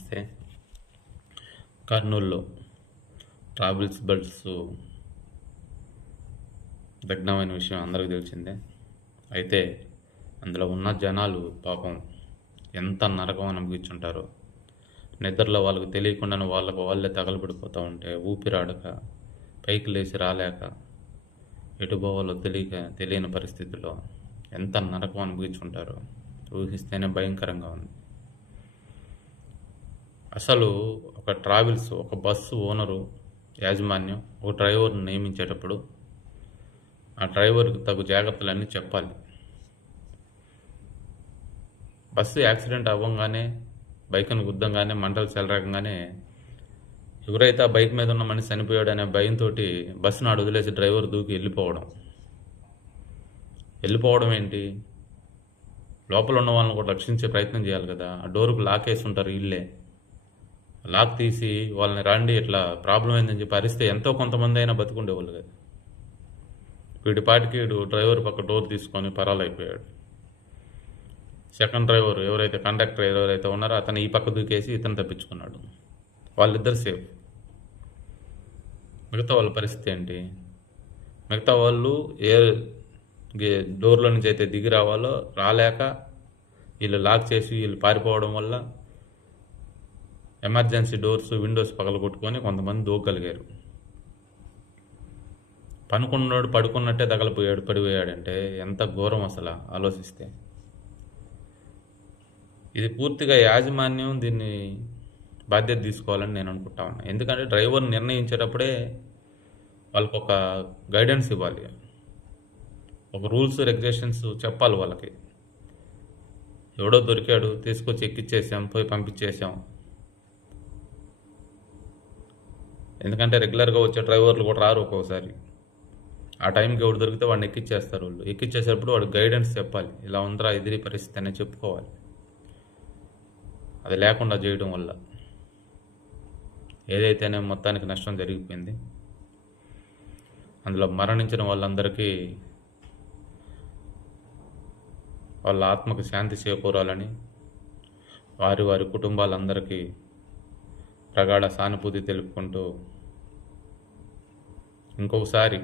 నమస్తే. కర్నూలులో travels bus దగ్ధమైన విషయం అందరికీ తెలిసిందే. అయితే అందులో ఉన్న జనాలు పాపం ఎంత నరకం అనుభవించుంటారో. నిద్రలో వాళ్ళకు తెలియకుండానే వాళ్ళే తగలబడిపోతూ ఉంటే ఊపిరాడక పైకి లేచి రాలేక ఎటు పోవాలో తెలియని పరిస్థితుల్లో ఎంత నరకం అనుభవించుంటారో ఊహిస్తేనే భయంకరంగా ఉంది. అసలు ఒక ట్రావెల్స్ ఒక బస్సు ఓనరు యాజమాన్యం ఒక డ్రైవర్ని నియమించేటప్పుడు ఆ డ్రైవర్కి తగు జాగ్రత్తలన్నీ చెప్పాలి. బస్సు యాక్సిడెంట్ అవ్వగానే బైక్ను గుద్దంగానే మంటలు చెలరకంగానే ఎవరైతే ఆ బైక్ మీద ఉన్న మనిషి చనిపోయాడు అనే భయంతో బస్సును వదిలేసి డ్రైవర్ దూకి వెళ్ళిపోవడం ఏంటి? లోపల ఉన్న వాళ్ళని కూడా రక్షించే ప్రయత్నం చేయాలి కదా. ఆ డోర్కు లాక్ వేసి ఉంటారు వీళ్ళే. లాక్ తీసి వాళ్ళని రండి ఇట్లా ప్రాబ్లం అయిందని చెప్పి అరిస్తే ఎంతో కొంతమంది అయినా బతుకుండేవాళ్ళు కదా. వీడి డ్రైవర్ పక్క డోర్ తీసుకొని పరాలైపోయాడు. సెకండ్ డ్రైవర్ కండక్టర్ ఎవరైతే ఉన్నారో అతను ఈ పక్క దూకేసి ఇతను తప్పించుకున్నాడు. వాళ్ళిద్దరు సేఫ్. మిగతా వాళ్ళ పరిస్థితి ఏంటి? మిగతా వాళ్ళు ఏ డోర్లో నుంచి అయితే దిగి రావాలో రాలేక వీళ్ళు లాక్ చేసి వీళ్ళు పారిపోవడం వల్ల ఎమర్జెన్సీ డోర్స్ విండోస్ పగలగొట్టుకొని కొంతమంది దూకగలిగారు. పనుకున్నాడు పడుకున్నట్టే పడిపోయాడంటే ఎంత ఘోరం అసలు ఆలోచిస్తే. ఇది పూర్తిగా యాజమాన్యం దీన్ని బాధ్యత తీసుకోవాలని నేను అనుకుంటా ఉన్నా. ఎందుకంటే డ్రైవర్ నిర్ణయించేటప్పుడే వాళ్ళకు ఒక గైడెన్స్ ఇవ్వాలి, ఒక రూల్స్ రెగ్యులేషన్స్ చెప్పాలి వాళ్ళకి. ఎవడో దొరికాడు తీసుకొచ్చి ఎక్కిచ్చేసాం, పోయి పంపించేసాం. ఎందుకంటే రెగ్యులర్గా వచ్చే డ్రైవర్లు కూడా రారు ఒక్కోసారి. ఆ టైంకి ఎవడు దొరికితే వాడిని ఎక్కిచ్చేస్తారు. వాళ్ళు ఎక్కిచ్చేసేటప్పుడు వాడికి గైడెన్స్ చెప్పాలి, ఇలా ఉందిరా ఎదిరి పరిస్థితి అనేది చెప్పుకోవాలి. అది లేకుండా చేయడం వల్ల ఏదైతేనే మొత్తానికి నష్టం జరిగిపోయింది. అందులో మరణించిన వాళ్ళందరికీ వాళ్ళ ఆత్మకు శాంతి చేకూరాలని వారి కుటుంబాలందరికీ ప్రగాఢ సానుభూతి తెలుపుకుంటూ ఇంకొకసారి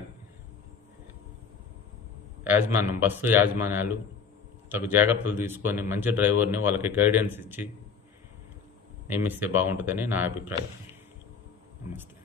బస్సు యాజమాన్యాలు తగు జాగ్రత్తలు తీసుకొని మంచి డ్రైవర్ని వాళ్ళకి గైడెన్స్ ఇచ్చి నియమిస్తే బాగుంటుందని నా అభిప్రాయం. నమస్తే.